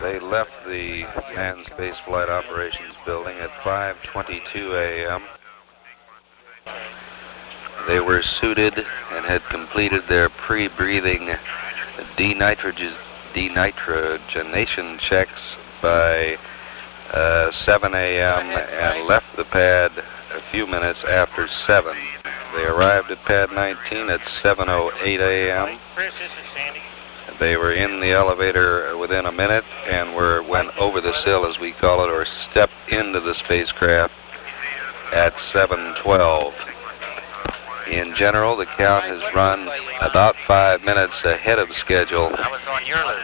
They left the manned spaceflight operations building at 5:22 a.m. They were suited and had completed their pre-breathing denitrogenation checks by 7 a.m. and left the pad a few minutes after 7. They arrived at pad 19 at 7:08 a.m. They were in the elevator within a minute and went over the sill, as we call it, or stepped into the spacecraft at 7:12. In general, the count has run about 5 minutes ahead of schedule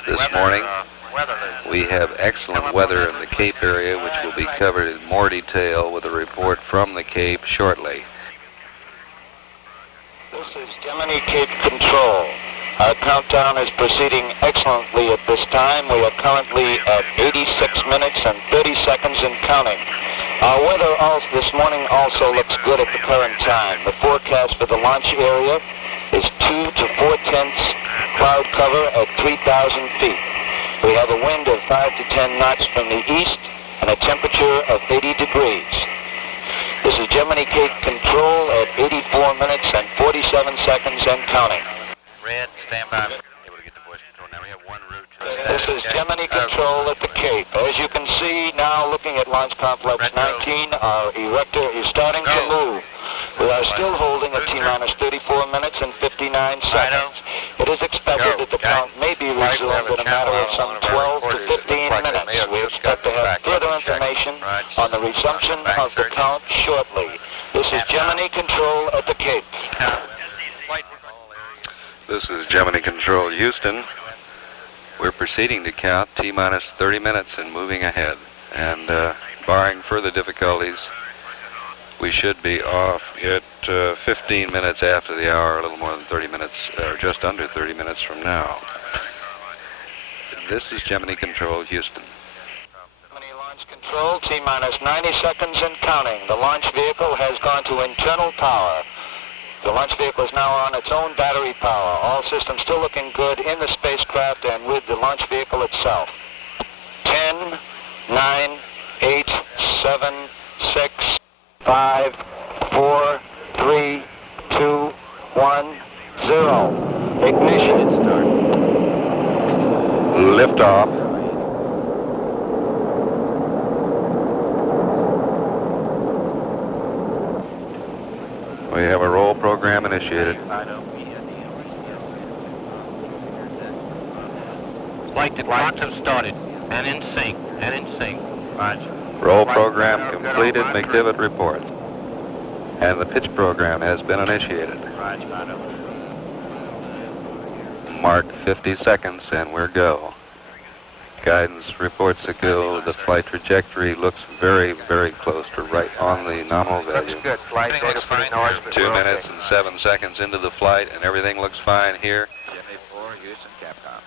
this morning. We have excellent weather in the Cape area, which will be covered in more detail with a report from the Cape shortly. This is Gemini Cape Control. Our countdown is proceeding excellently at this time. We are currently at 86 minutes and 30 seconds and counting. Our weather this morning also looks good at the current time. The forecast for the launch area is 2 to 4/10 cloud cover at 3,000 feet. We have a wind of 5 to 10 knots from the east and a temperature of 80 degrees. This is Gemini Cape Control at 84 minutes and 47 seconds and counting. Red, stand by. Able to get the voice control now. We have one route. This is Gemini Control at the Cape. As you can see now, looking at Launch Complex 19, our erector is starting to move. We are still holding at T-minus 34 minutes and 59 seconds. It is expected that the count may be resumed in a matter of some 12 to 15 minutes. We expect to have further information on the resumption of the count shortly. This is Gemini Control at the Cape. This is Gemini Control Houston. We're proceeding to count T-minus 30 minutes and moving ahead. And barring further difficulties, we should be off at 15 minutes after the hour, a little more than 30 minutes, or just under 30 minutes from now. This is Gemini Control Houston. Gemini Launch Control, T-minus 90 seconds and counting. The launch vehicle has gone to internal power. The launch vehicle is now on its own battery power. All systems still looking good in the spacecraft and with the launch vehicle itself. 10, 9, 8, 7, 6, 5, 4, 3, 2, 1, 0. Ignition. Start. Liftoff. We have a roll program initiated. Flight clocks have started. And in sync. Roll program completed. McDivitt reports. And the pitch program has been initiated. Mark 50 seconds and we're go. Guidance reports a go. The flight trajectory looks very, very close to right on the nominal value. Looks good. Flight data pretty noise, but 2 minutes and 7 seconds into the flight and everything looks fine here. Gemini IV, Houston, Capcom.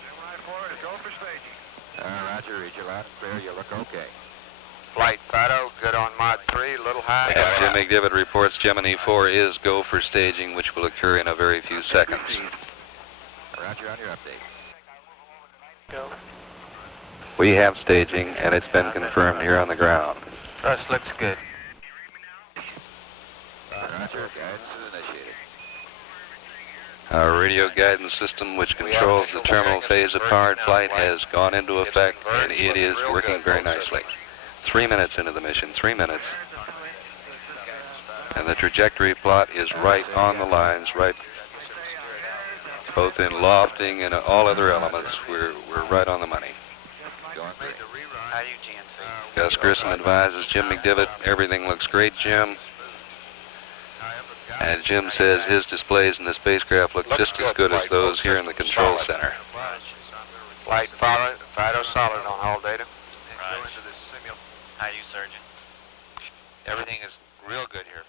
Gemini IV is go for staging. Roger, read you loud and clear. You look okay. Flight Fido, good on Mod 3, a little high. And Jim McDivitt reports Gemini 4 is go for staging, which will occur in a very few seconds. Roger on your update. Go. We have staging, and it's been confirmed here on the ground. Thrust looks good. Roger, guidance is initiated. Our radio guidance system, which controls the terminal phase of powered flight, has gone into effect, and it is working very nicely. 3 minutes into the mission, 3 minutes. And the trajectory plot is right on the lines, right, both in lofting and all other elements. We're right on the money. Gus Grissom advises Jim McDivitt, everything looks great, Jim. And Jim says his displays in the spacecraft look just as good as those here in the control center. Flight Fido solid on all data. How are you, Surgeon? Everything is real good here.